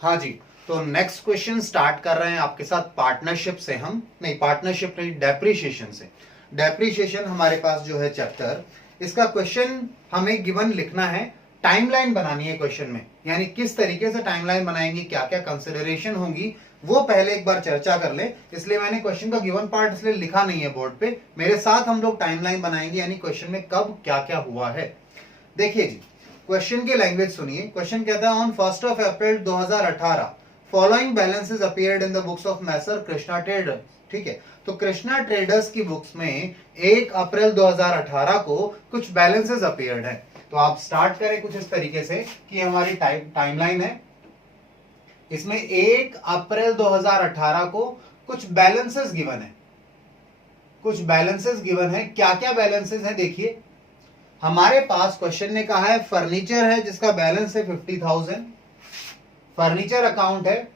हाँ जी, तो next question start कर रहे हैं आपके साथ पार्टनरशिप से। हम नहीं, पार्टनरशिप नहीं, डेप्रीशिएशन से। डेप्रीशिएशन हमारे पास जो है चैप्टर, इसका क्वेश्चन हमें गिवन लिखना है, टाइमलाइन बनानी है क्वेश्चन में, यानी किस तरीके से टाइमलाइन बनाएंगे, क्या क्या कंसिडरेशन होंगी, वो पहले एक बार चर्चा कर ले। इसलिए मैंने क्वेश्चन का गिवन पार्ट इसलिए लिखा नहीं है बोर्ड पे, मेरे साथ हम लोग टाइमलाइन बनाएंगे, यानी क्वेश्चन में कब क्या क्या हुआ है। देखिए जी, क्वेश्चन की लैंग्वेज सुनिए। क्वेश्चन कहता है on 1 April 2018 following balances appeared in the books of masher Krishna traders. ठीक है, तो कृष्णा ट्रेडर्स की बुक्स में 1 अप्रैल 2018 को कुछ बैलेंसेस अपीयर्ड है। तो आप स्टार्ट करें कुछ इस तरीके से कि हमारी टाइमलाइन है, इसमें 1 अप्रैल 2018 को कुछ बैलेंसेस गिवन है। कुछ बैलेंसेस गिवन है, क्या क्या बैलेंसेस है देखिए। हमारे पास क्वेश्चन ने कहा है फर्नीचर है जिसका बैलेंस है 50,000, फर्नीचर अकाउंट है,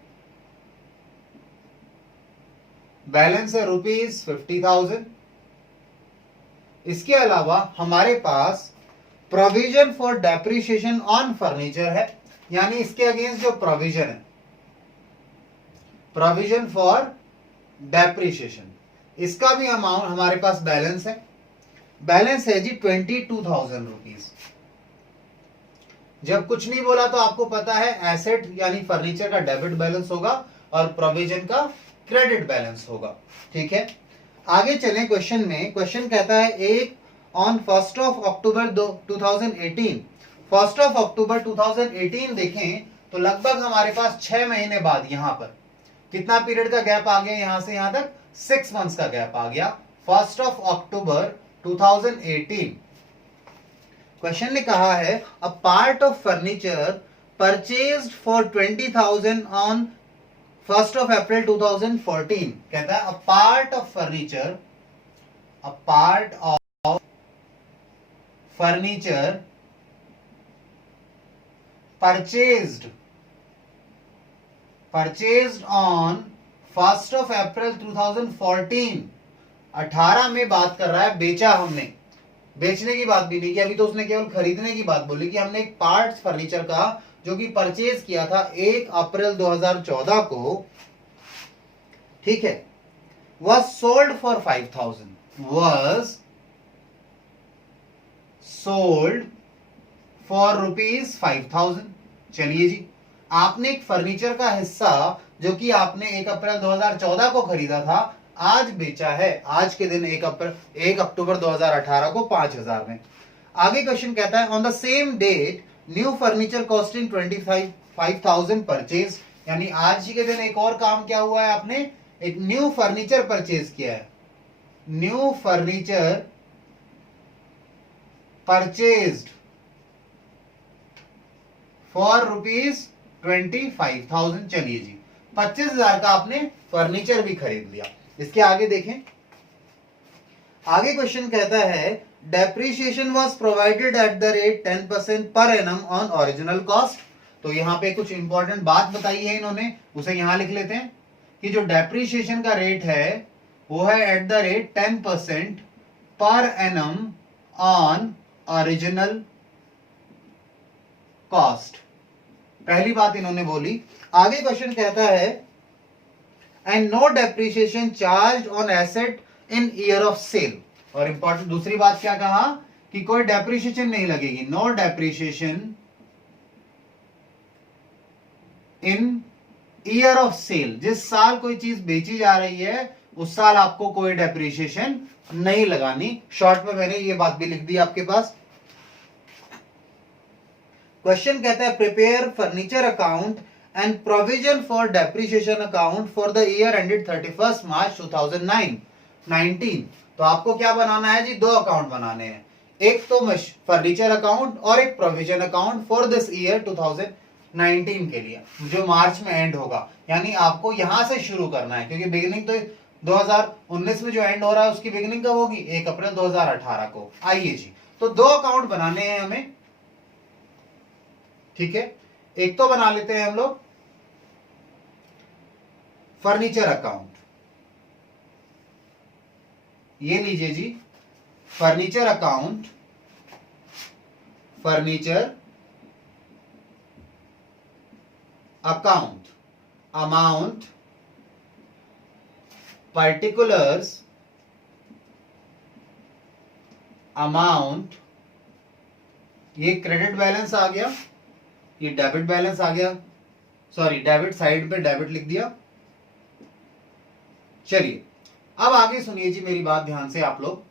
बैलेंस है ₹50,000। इसके अलावा हमारे पास provision for depreciation on furniture है, यानी इसके अगेंस्ट जो प्रोविजन है, प्रोविजन फॉर डेप्रिसिएशन, इसका भी अमाउंट हमारे पास बैलेंस है। बैलेंस है जी 22,000 रुपीज। जब कुछ नहीं बोला तो आपको पता है एसेट यानी फर्नीचर का डेबिट बैलेंस होगा और प्रोविजन का क्रेडिट बैलेंस होगा। ठीक है, आगे चलें क्वेश्चन में। क्वेश्चन कहता है एक ऑन 1 अक्टूबर 2018, 1 अक्टूबर 2018 देखें तो लगभग हमारे पास 6 महीने बाद यहां पर कितना पीरियड का गैप आ गया, यहां से यहां तक 6 मंथ्स का गैप आ गया। 1 अक्टूबर 2018 क्वेश्चन ने कहा है a part of furniture purchased for 20,000 on 1 अप्रैल 2014। कहता है a part of furniture, a part of furniture purchased on 1 अप्रैल 2014। 18 में बात कर रहा है, बेचा हमने, बेचने की बात भी नहीं की अभी, तो उसने केवल खरीदने की बात बोली कि हमने एक पार्ट फर्नीचर का जो कि परचेज किया था 1 अप्रैल 2014 को, ठीक है, was sold for 5,000, was sold for ₹5,000। चलिए जी, आपने एक फर्नीचर का हिस्सा जो कि आपने 1 अप्रैल 2014 को खरीदा था, आज बेचा है, आज के दिन 1 अक्टूबर 2018 को 5,000 में। आगे क्वेश्चन कहता है on the same date new furniture costing 25,000 purchase, यानी आज ही के दिन एक और काम क्या हुआ है, आपने एक न्यू फर्नीचर परचेज किया है। New furniture purchased for ₹25,000। चलिए जी, 25,000 का आपने फर्नीचर भी खरीद लिया। इसके आगे देखें, आगे क्वेश्चन कहता है depreciation was provided at the rate 10% per annum on original cost. तो यहां पे कुछ इंपॉर्टेंट बात बताई है इन्होंने, उसे यहां लिख लेते हैं कि जो डेप्रिसिएशन का रेट है वो है at the rate 10% per annum on original cost. पहली बात इन्होंने बोली। आगे क्वेश्चन कहता है and no depreciation charge on asset in year of sale. और इंपॉर्टेंट दूसरी बात क्या कहा कि कोई डेप्रिसिएशन नहीं लगेगी, no depreciation in year of sale. जिस साल कोई चीज बेची जा रही है उस साल आपको कोई डेप्रिसिएशन नहीं लगानी। शॉर्ट में मैंने ये बात भी लिख दी आपके पास। क्वेश्चन कहता है prepare furniture account and provision for depreciation account for the year ended 31 मार्च 2019। तो आपको क्या बनाना है जी, दो अकाउंट बनाने हैं, एक तो फर्नीचर अकाउंट और एक provision account for this year 2019 के लिए, जो मार्च में एंड होगा। यानी आपको यहां से शुरू करना है, क्योंकि बिगिनिंग तो 2019 में जो एंड हो रहा है उसकी बिगिनिंग कब होगी, 1 अप्रैल 2018 को। आइए जी, तो दो अकाउंट बनाने हैं हमें। ठीक है, एक तो बना लेते हैं हम लोग फर्नीचर अकाउंट। ये लीजिए जी, furniture account, furniture account, amount, particulars, amount, ये क्रेडिट बैलेंस आ गया, ये डेबिट बैलेंस आ गया, सॉरी डेबिट साइड पे डेबिट लिख दिया। चलिए अब आगे सुनिए जी मेरी बात ध्यान से आप लोग।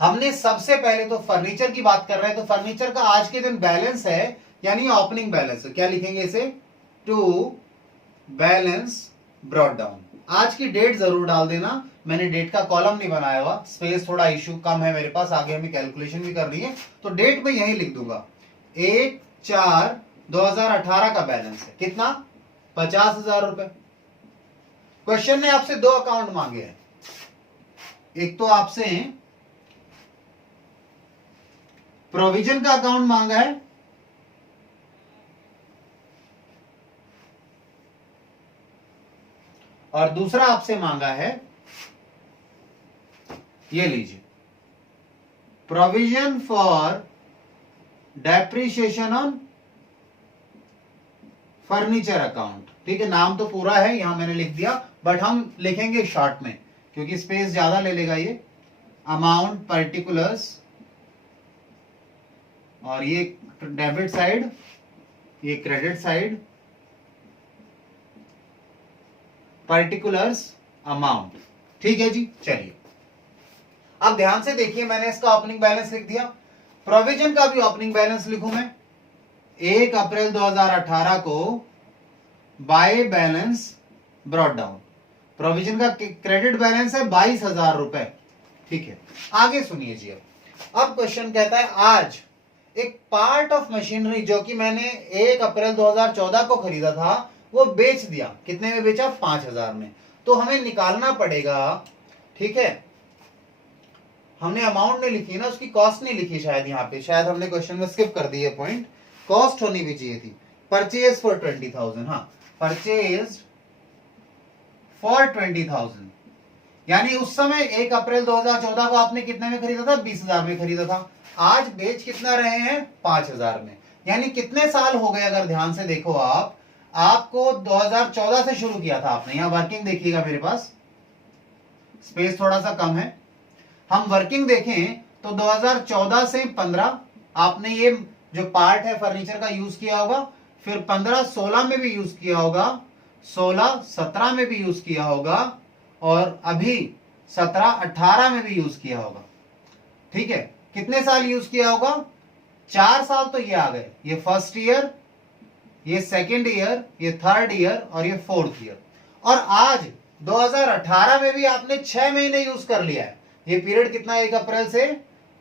हमने सबसे पहले तो फर्नीचर की बात कर रहे हैं, तो फर्नीचर का आज के दिन बैलेंस है यानी ओपनिंग बैलेंस है। क्या लिखेंगे इसे? To balance brought down. आज की डेट जरूर डाल देना, मैंने डेट का कॉलम नहीं बनाया हुआ, स्पेस थोड़ा इश्यू कम है मेरे पास, आगे हमें कैलकुलेशन भी करनी है, तो डेट में यही लिख दूंगा। 1/4/2018 का बैलेंस है कितना? 50,000 रुपए। क्वेश्चन ने आपसे दो अकाउंट मांगे हैं, एक तो आपसे प्रोविजन का अकाउंट मांगा है और दूसरा आपसे मांगा है, ये लीजिए, provision for depreciation on furniture account. ठीक है, नाम तो पूरा है यहां मैंने लिख दिया, बट हम लिखेंगे शॉर्ट में क्योंकि स्पेस ज्यादा ले लेगा ये। अमाउंट, पर्टिकुलर्स, और ये डेबिट साइड, ये क्रेडिट साइड, पर्टिकुलर्स, अमाउंट। ठीक है जी, चलिए अब ध्यान से देखिए, मैंने इसका ओपनिंग बैलेंस लिख दिया, प्रोविजन का भी ओपनिंग बैलेंस लिखूं मैं। 1 अप्रैल 2018 को by balance brought down, provision का क्रेडिट बैलेंस है 22,000 रुपए। ठीक है, आगे सुनिए जी। अब क्वेश्चन कहता है आज एक पार्ट ऑफ मशीनरी जो कि मैंने 1 अप्रैल 2014 को खरीदा था वो बेच दिया। कितने में बेचा? 5,000 में। तो हमें निकालना पड़ेगा, ठीक है, हमने अमाउंट नहीं लिखी ना, उसकी कॉस्ट नहीं लिखी शायद यहाँ पे, शायद हमने क्वेश्चन में स्किप कर दी है पॉइंट, कॉस्ट होनी भी चाहिए थी। परचेज फॉर 20,000, हाँ परचेज फॉर 20,000, यानी उस समय 1 अप्रैल 2014 को आपने कितने में खरीदा था? 20,000 में खरीदा था। आज बेच कितना रहे हैं? 5,000 में। यानी कितने साल हो गए अगर ध्यान से देखो आप, आपको 2014 से शुरू किया था आपने, यहां वर्किंग देखिएगा मेरे पास, स्पेस थोड़ा सा कम है, हम वर्किंग देखें तो 2014 से 15 आपने ये जो पार्ट है फर्नीचर का यूज किया होगा, फिर 15-16 में भी यूज किया होगा, 16-17 में भी यूज किया होगा, और अभी 17-18 में भी यूज किया होगा। ठीक है, कितने साल यूज किया होगा? 4 साल तो ये आ गए, ये फर्स्ट ईयर, ये सेकेंड ईयर, ये थर्ड ईयर और ये फोर्थ ईयर। और आज 2018 में भी आपने 6 महीने यूज कर लिया है। ये पीरियड कितना है? 1 अप्रैल से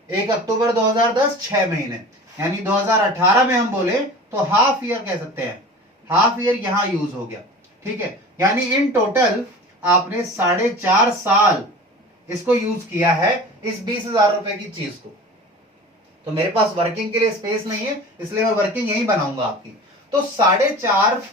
1 अक्टूबर 2010, 6 महीने, यानी 2018 में हम बोले तो हाफ ईयर कह सकते हैं, हाफ ईयर यहां यूज हो गया। ठीक है, यानी इन टोटल आपने 4.5 साल इसको यूज किया है, इस 20,000 रुपए की चीज को। तो मेरे पास वर्किंग के लिए स्पेस नहीं है, इसलिए मैं वर्किंग यही बनाऊंगा आपकी। तो 4.5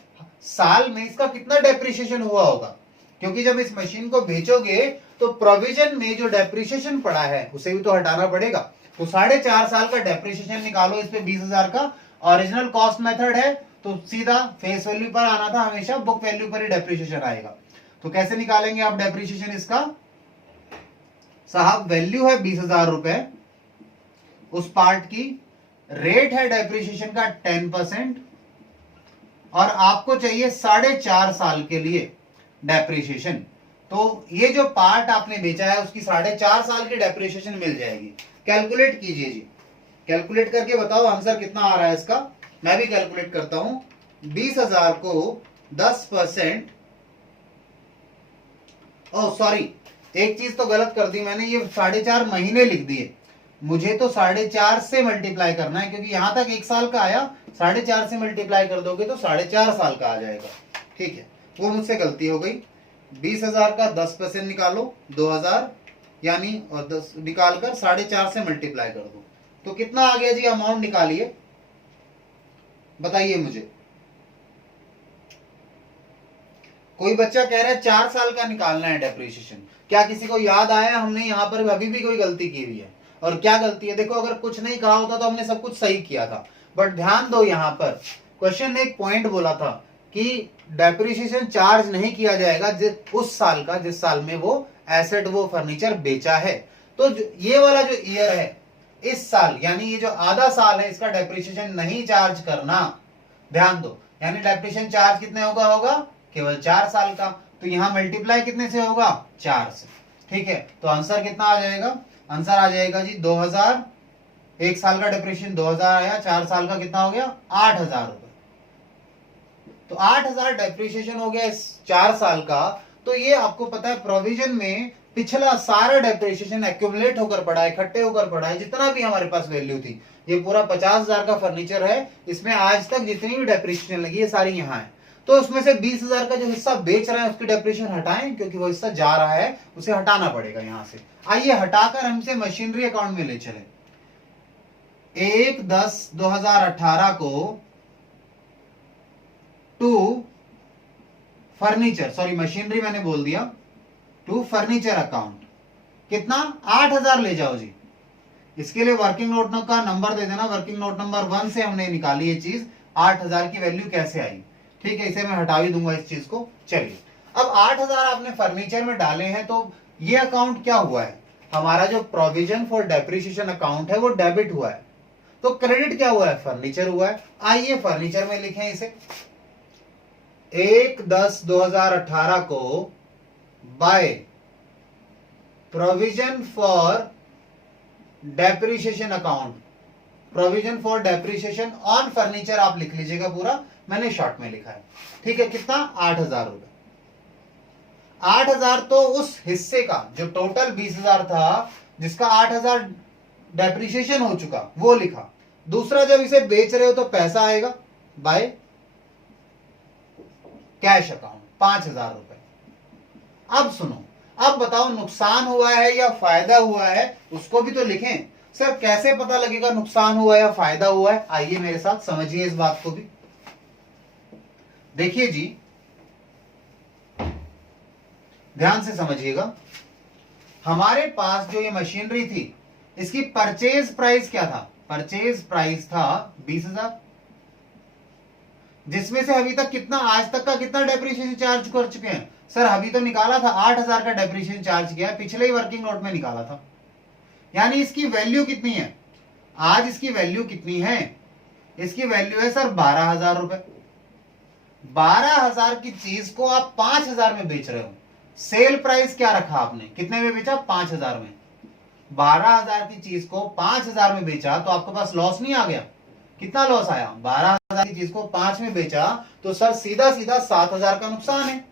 साल में इसका कितना डेप्रिसिएशन हुआ होगा? क्योंकि जब इस मशीन को बेचोगे तो प्रोविजन में जो डेप्रिसिएशन पड़ा है उसे भी तो हटाना पड़ेगा। तो 4.5 साल का डेप्रिसिएशन निकालो, इस पे 20,000 का ओरिजिनल कॉस्ट मेथड है तो सीधा फेस वैल्यू पर आना था, हमेशा बुक वैल्यू पर ही डेप्रिसिएशन आएगा। तो कैसे निकालेंगे आप डेप्रिसिएशन इसका? साहब वैल्यू है 20,000 रुपए उस पार्ट की, रेट है डेप्रिसिएशन का 10%, और आपको चाहिए 4.5 साल के लिए डेप्रिसिएशन। तो ये जो पार्ट आपने बेचा है उसकी 4.5 साल की डेप्रिसिएशन मिल जाएगी। कैलकुलेट कीजिए जी, कैलकुलेट करके बताओ आंसर कितना आ रहा है इसका। मैं भी कैलकुलेट करता हूं। 20,000 को 10%, ओह सॉरी एक चीज तो गलत कर दी मैंने, ये 4.5 महीने लिख दिए, मुझे तो 4.5 से मल्टीप्लाई करना है क्योंकि यहां तक 1 साल का आया, 4.5 से मल्टीप्लाई कर दोगे तो 4.5 साल का आ जाएगा। ठीक है, वो मुझसे गलती हो गई। 20,000 का 10% निकालो, 2,000, यानी और 10 निकालकर 4.5 से मल्टीप्लाई कर दो, तो कितना आ गया जी? अमाउंट निकालिए, बताइए मुझे। कोई बच्चा कह रहा है 4 साल का निकालना है डेप्रिसिएशन। क्या किसी को याद आया हमने यहाँ पर अभी भी कोई गलती की हुई है? और क्या गलती है? देखो, अगर कुछ नहीं कहा होता तो हमने सब कुछ सही किया था, बट ध्यान दो यहाँ पर क्वेश्चन ने एक पॉइंट बोला था कि डेप्रिसिएशन चार्ज नहीं किया जाएगा उस साल का जिस साल में वो एसेट वो फर्नीचर बेचा है। तो ये वाला जो ईयर है, इस साल यानी ये जो आधा साल है, इसका डेप्रिसिएशन नहीं चार्ज करना, ध्यान दो। यानी डेप्रिसिएशन चार्ज कितने होगा केवल 4 साल का। तो यहां मल्टीप्लाई कितने से होगा, 4 से। ठीक है, तो आंसर कितना आ जाएगा, आंसर आ जाएगा जी 2000। एक साल का डेप्रिसिएशन 2000 आया, 4 साल का कितना हो गया, 8000 रुपए। तो 8000 डेप्रिसिएशन हो गया इस 4 साल का। तो ये आपको पता है प्रोविजन में पिछला सारा डेप्रिसिएशन एक्यूमुलेट होकर पड़ा है, इकट्ठे होकर पड़ा है, जितना भी हमारे पास वैल्यू थी। ये पूरा 50,000 का फर्नीचर है, इसमें आज तक जितनी भी डेप्रिसिएशन लगी है सारी यहाँ है। तो उसमें से 20,000 का जो हिस्सा बेच रहे हैं उसकी डेप्रिसिएशन हटाएं, क्योंकि वो हिस्सा जा रहा है, उसे हटाना पड़ेगा यहां से। आइए हटाकर हमसे मशीनरी अकाउंट में ले चले। 1/10/2018 को टू फर्नीचर, सॉरी मशीनरी मैंने बोल दिया, टू फर्नीचर अकाउंट कितना, 8000 ले जाओ जी। इसके लिए वर्किंग नोट का नंबर दे देना, वर्किंग नोट नंबर 1 से हमने निकाली ये चीज, 8000 की वैल्यू कैसे आई। ठीक है, इसे मैं हटा भी दूंगा इस चीज को। चलिए, अब 8000 आपने फर्नीचर में डाले हैं, तो ये अकाउंट क्या हुआ है, हमारा जो प्रोविजन फॉर डेप्रिसिएशन अकाउंट है वो डेबिट हुआ है। तो क्रेडिट क्या हुआ है, फर्नीचर हुआ है। आइए फर्नीचर में लिखें इसे, 1/10/2018 को by provision for depreciation account, provision for depreciation on furniture आप लिख लीजिएगा पूरा, मैंने शॉर्ट में लिखा है। ठीक है, कितना, 8000 रुपए। 8000 तो उस हिस्से का जो टोटल 20,000 था, जिसका 8000 डेप्रिसिएशन हो चुका, वो लिखा। दूसरा, जब इसे बेच रहे हो तो पैसा आएगा बाय कैश अकाउंट, 5000 रुपए। अब सुनो, अब बताओ नुकसान हुआ है या फायदा हुआ है, उसको भी तो लिखें। सर कैसे पता लगेगा नुकसान हुआ है या फायदा हुआ है, आइए मेरे साथ समझिए इस बात को भी। देखिए जी, ध्यान से समझिएगा। हमारे पास जो ये मशीनरी थी, इसकी परचेज प्राइस क्या था, परचेज प्राइस था 20,000, जिसमें से अभी तक कितना, आज तक का कितना डेप्रिसिएशन चार्ज कर चुके हैं। सर अभी तो निकाला था 8000 का डेप्रिसिएशन चार्ज किया है, पिछले ही वर्किंग नोट में निकाला था। यानी इसकी वैल्यू कितनी है, आज इसकी वैल्यू कितनी है, इसकी वैल्यू है सर 12,000 रुपए। 12,000 की चीज को आप 5,000 में बेच रहे हो। सेल प्राइस क्या रखा आपने, कितने में बेचा, 5,000 में। 12,000 की चीज को 5,000 में बेचा तो आपके पास लॉस नहीं आ गया, कितना लॉस आया, 12,000 की चीज को 5 में बेचा तो सर सीधा सीधा 7,000 का नुकसान है।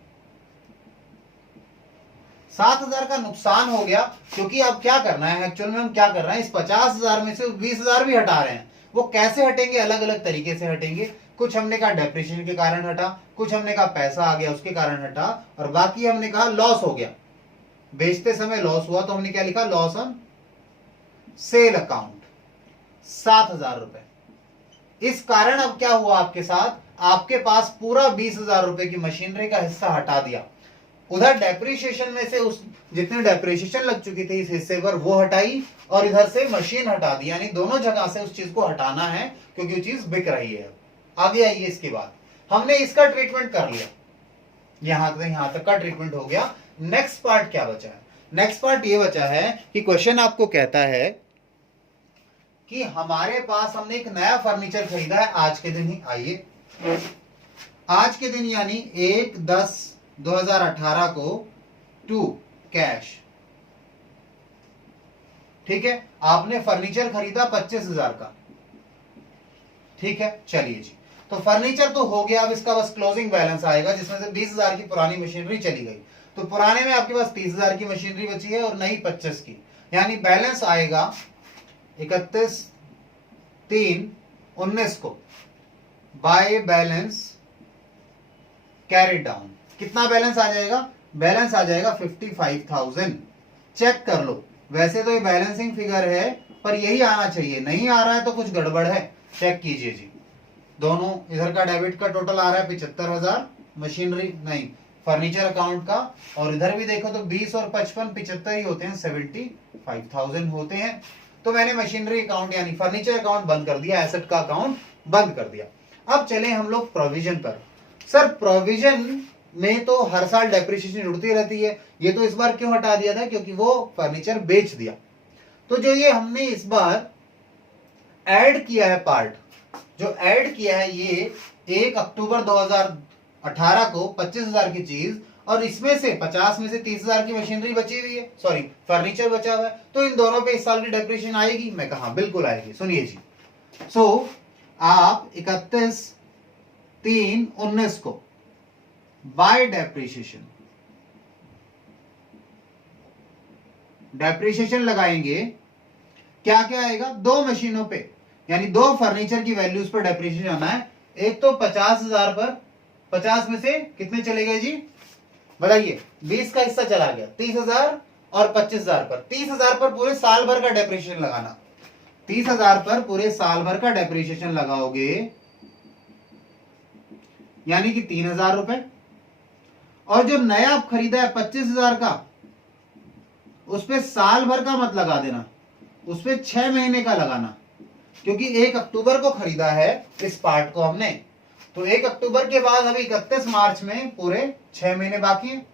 7,000 का नुकसान हो गया, क्योंकि अब क्या करना है, एक्चुअल में हम क्या कर रहे हैं, इस 50,000 में से 20,000 भी हटा रहे हैं। वो कैसे हटेंगे, अलग अलग तरीके से हटेंगे। कुछ हमने कहा डेप्रिसिएशन के कारण हटा, कुछ हमने कहा पैसा आ गया उसके कारण हटा, और बाकी हमने कहा लॉस हो गया, बेचते समय लॉस हुआ, तो हमने क्या लिखा, लॉस ऑन सेल अकाउंट, 7,000 रुपए। इस कारण अब क्या हुआ आपके साथ, आपके पास पूरा 20,000 रुपए की मशीनरी का हिस्सा हटा दिया। उधर डेप्रिसिएशन में से उस जितने डेप्रिसिएशन लग चुकी थी इस हिस्से पर वो हटाई, और इधर से मशीन हटा दी, यानी दोनों जगह से उस चीज को हटाना है, क्योंकि वो चीज बिक रही है। आगे आइए, इसके बाद हमने इसका ट्रीटमेंट कर लिया, यहां तक का ट्रीटमेंट हो गया। नेक्स्ट पार्ट क्या बचा है, नेक्स्ट पार्ट ये बचा है कि क्वेश्चन आपको कहता है कि हमारे पास हमने एक नया फर्नीचर खरीदा है आज के दिन ही। आइए, आज के दिन यानी 1/10/2018 को टू कैश, ठीक है, आपने फर्नीचर खरीदा 25,000 का। ठीक है, चलिए जी, तो फर्नीचर तो हो गया, अब इसका बस क्लोजिंग बैलेंस आएगा, जिसमें से 20,000 की पुरानी मशीनरी चली गई। तो पुराने में आपके पास 30,000 की मशीनरी बची है और नई 25 की, यानी बैलेंस आएगा 31/3/19 को बाय बैलेंस कैरी डाउन। कितना बैलेंस आ जाएगा, बैलेंस आ जाएगा 55,000। चेक कर लो, वैसे तो ये बैलेंसिंग फिगर है, पर यही आना चाहिए, नहीं आ रहा है तो कुछ गड़बड़ है। चेक कीजिए जी, दोनों इधर का डेबिट का टोटल आ रहा है 75,000 मशीनरी नहीं फर्नीचर अकाउंट का, और इधर भी देखो तो 20 और 55 75 ही होते हैं, 75,000 होते हैं। तो मैंने मशीनरी अकाउंट यानी फर्नीचर अकाउंट बंद कर दिया, एसेट का अकाउंट बंद कर दिया। अब चले हम लोग प्रोविजन पर। सर प्रोविजन में तो हर साल डेप्रिसिएशन जुड़ती रहती है, ये तो इस बार क्यों हटा दिया था, क्योंकि वो फर्नीचर बेच दिया। तो जो ये हमने इस बार ऐड किया है पार्ट, जो ऐड किया है ये 1 अक्टूबर 2018 को 25,000 की चीज, और इसमें से 50 में से 30,000 की मशीनरी बची हुई है, सॉरी फर्नीचर बचा हुआ है, तो इन दोनों पे इस साल की डेप्रिसिएशन आएगी। मैं कहा बिल्कुल आएगी, सुनिए जी। सो आप 31/3/19 को बाय डेप्रिसिएशन लगाएंगे, क्या क्या आएगा, दो मशीनों पे यानी दो फर्नीचर की वैल्यूज पर डेप्रिसिएशन आना है। एक तो 50,000 पर, 50 में से कितने चले गए जी बताइए, 20 का हिस्सा चला गया, 30,000 और 25,000 पर, 30,000 पर पूरे साल भर का डेप्रिसिएशन लगाना। 30,000 पर पूरे साल भर का डेप्रिसिएशन लगाओगे यानी कि 3,000 रुपए। और जो नया आप खरीदा है 25,000 का, उस पे साल भर का मत लगा देना, उस पे 6 महीने का लगाना, क्योंकि 1 अक्टूबर को खरीदा है इस पार्ट को हमने, तो 1 अक्टूबर के बाद अभी 31 मार्च में पूरे 6 महीने बाकी है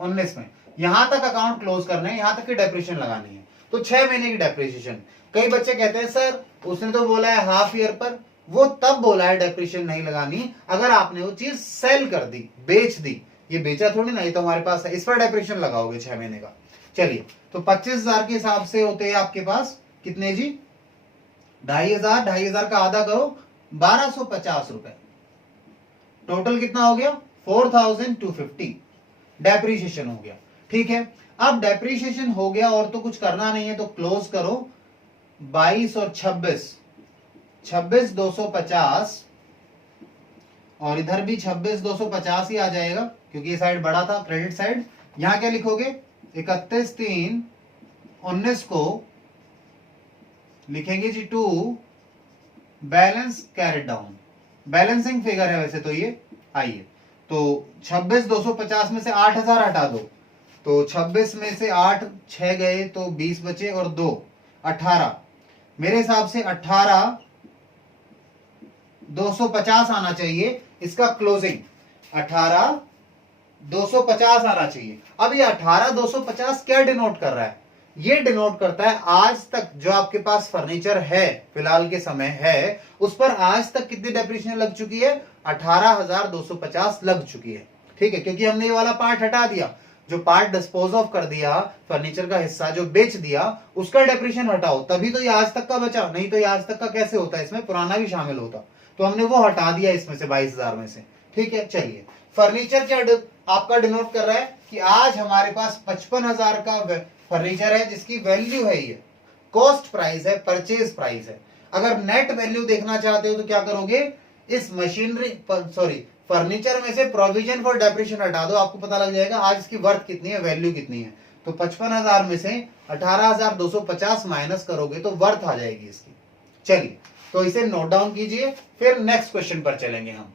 19 में, यहां तक अकाउंट क्लोज करना है, यहां तक की डेप्रिसिएशन लगानी है, तो 6 महीने की डेप्रिसिएशन। कई बच्चे कहते हैं सर उसने तो बोला है हाफ ईयर पर, वो तब बोला है डेप्रिसिएशन नहीं लगानी अगर आपने वो चीज सेल कर दी, बेच दी, ये बेचा थोड़ी ना, ये तो हमारे पास है, इस पर डेप्रिसिएशन लगाओगे 6 महीने का। चलिए तो 25,000 के हिसाब से होते हैं आपके पास कितने जी, 2,500, 2,500 का आधा करो 1,250 रुपए, टोटल कितना हो गया 4,250 डेप्रिसिएशन हो गया। ठीक है, अब डेप्रिसिएशन हो गया और तो कुछ करना नहीं है, तो क्लोज करो 22 और 26,250, और इधर भी 26,250 ही आ जाएगा क्योंकि ये साइड बड़ा था क्रेडिट साइड। यहां क्या लिखोगे 31/3/19 को लिखेंगे जी to balance carried down, balancing figure है वैसे तो ये। आइए तो 26,250 में से 8,000 हटा दो, तो 26 में से 8 6 गए तो 20 बचे और 2 18, मेरे हिसाब से 18,250 आना चाहिए इसका क्लोजिंग, 18,250 आना चाहिए। अब ये 18,250 क्या डिनोट कर रहा है, ये डिनोट करता है आज तक जो आपके पास फर्नीचर है फिलहाल के समय है, उस पर आज तक कितनी डेप्रिसिएशन लग चुकी है, 18,250 लग चुकी है। ठीक है, क्योंकि हमने ये वाला पार्ट हटा दिया, जो पार्ट डिस्पोज ऑफ कर दिया, फर्नीचर का हिस्सा जो बेच दिया, उसका डेप्रिसिएशन हटाओ, तभी तो ये आज तक का बचा, नहीं तो ये आज तक का कैसे होता है, इसमें पुराना भी शामिल होता, तो हमने वो हटा दिया इसमें से 22,000 में से। ठीक है, चलिए फर्नीचर क्या आपका डिनोट कर रहा है कि आज हमारे पास 55,000 का फर्नीचर है जिसकी वैल्यू है, ये कॉस्ट प्राइस है, परचेज प्राइस है। अगर नेट वैल्यू देखना चाहते हो तो क्या करोगे, इस मशीनरी सॉरी फर्नीचर में से प्रोविजन फॉर डेप्रिसिएशन हटा दो, आपको पता लग जाएगा आज इसकी वर्थ कितनी है, वैल्यू कितनी है। तो 55,000 में से 18,250 माइनस करोगे तो वर्थ आ जाएगी इसकी। चलिए तो इसे नोट डाउन कीजिए, फिर नेक्स्ट क्वेश्चन पर चलेंगे हम।